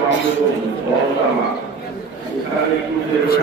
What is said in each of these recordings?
আলহামদুলিল্লাহ জানলাম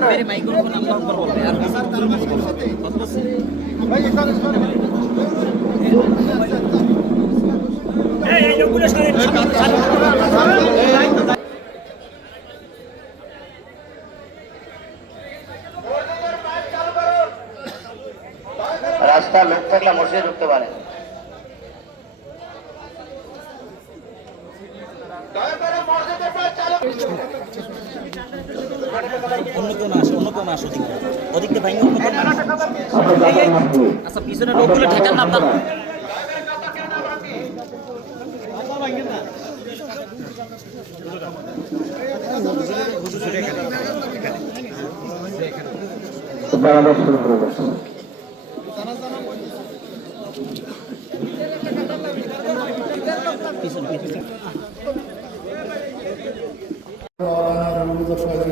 मेरे माइक्रोफोन हम पर बोलते हैं यार बस बस রাস্তা লোক থাকলে মসজিদে ঢুকতে পারে অন্য কেউ না অন্য কেউ না ওদিকে ওদিকে ভাঙে অন্য কেউ না আচ্ছা পিছনে লোকগুলো ঠেকান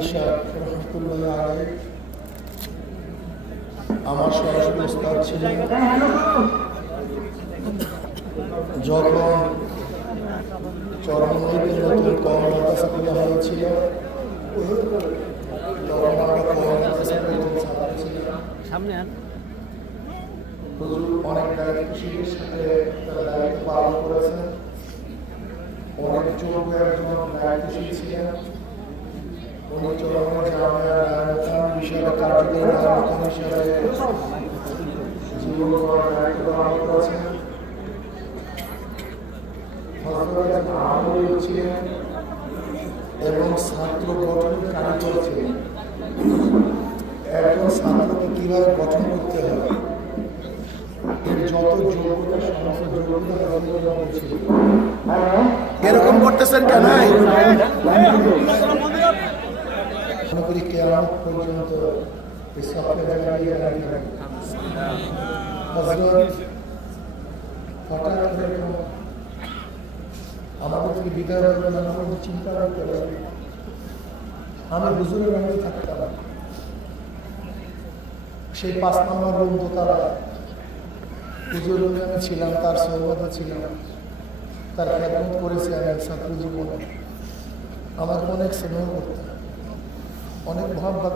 সাহেব রহমতুল্লাহ আলাই আমার সরাসরি উস্তাদ ছিলেন। যখন চরমনৈতে নতুন কর্মকাশা খোলা হয়েছিল তখন আমরা কর্মকাশা প্রথম ছাত্র ছিলাম। সামনে হুজুর অনেক দায়িত্বশীলের সাথে তারা দায়িত্ব পালন করেছেন। অনেক যোগ্য একজন দায়িত্বশীল ছিলেন এবং ছাত্র গঠনের কারিগর ছিলেন একজন ছাত্রকে কীভাবে গঠন করতে হবে এরকম করতেছেন কেন? করি কেমন পর্যন্ত এই সফটওয়্যার লাগিয়ে রাখবেন আমাদের বিদায় করবেন আমাদের চিন্তা রাখতে পারি আমি হুজুরের রঙে থাকতাম সেই পাঁচ নম্বর রুম দোতলা হুজুর আমি ছিলাম, তার সৌগত ছিলাম তার খেদমত করেছি আমি এক ছাত্র জীবনে আমাকে অনেক স্নেহ করতেন। অনেক মহাব্বাত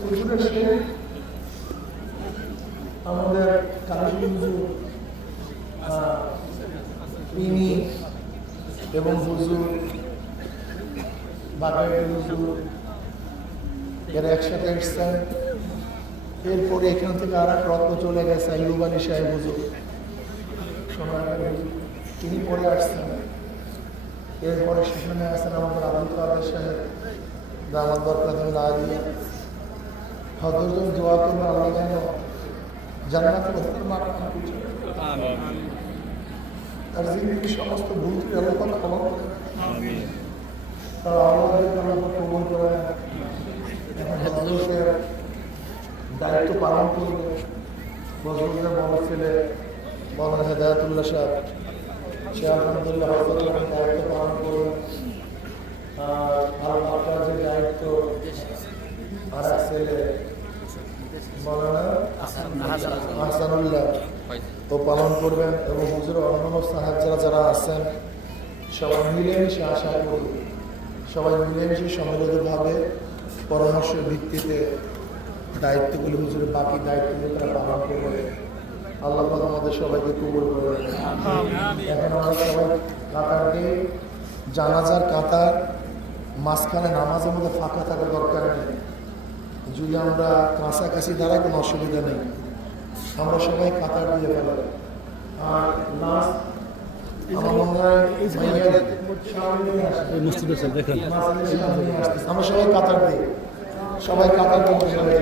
হুজুরের আমাদের কালী হুজুর আহ, ইনি এবং হুজুর বাগানের হুজুর এরা একসাথে এসছেন। এরপরে এখান থেকে আর এক রত্ন চলে গেছে আইয়ুবানি সাহেব হুজুর। সোনার তিনি পরে আসছেন। এরপরে সেখানে আছেন আমাদের আব্দুল কাদের সাহেব। দামাদ বরকাত আলিয়া হজরজন দোয়া করবেন আল্লাহ যেন জান্নাত মাঠ তার জিন্দগি সমস্ত ভুল পাক ক্ষমা করে তার আল্লাহকে আল্লাহ পাক করে হজরতের দায়িত্ব পালন করবে। বজরুলের বড় ছেলে মৌলানা হেদায়তুল্লাহ সাহেব। পালন করবেন এবং হুজুর সাহায্যরা যারা আছেন, সবাই মিলেমিশে আশা করি, সবাই মিলেমিশে সম্মিলিতভাবে পরামর্শের ভিত্তিতে দায়িত্বগুলি হুজুরের বাকি দায়িত্বগুলো তারা পালন করবে। আল্লাহ পাক আমাদের সবাইকে কবুল করে এখন আমরা সবাই কাতার জানাজার কাতার মাঝখানে নামাজের মধ্যে ফাঁকা থাকা দরকার নেই। যদি আমরা কাছাকাছি দ্বারা কোনো অসুবিধা নেই। আমরা সবাই কাতার দিয়ে ফেলাম আর লাস্ট আমার সবাই কাতার দিই সবাই কাতার সবাই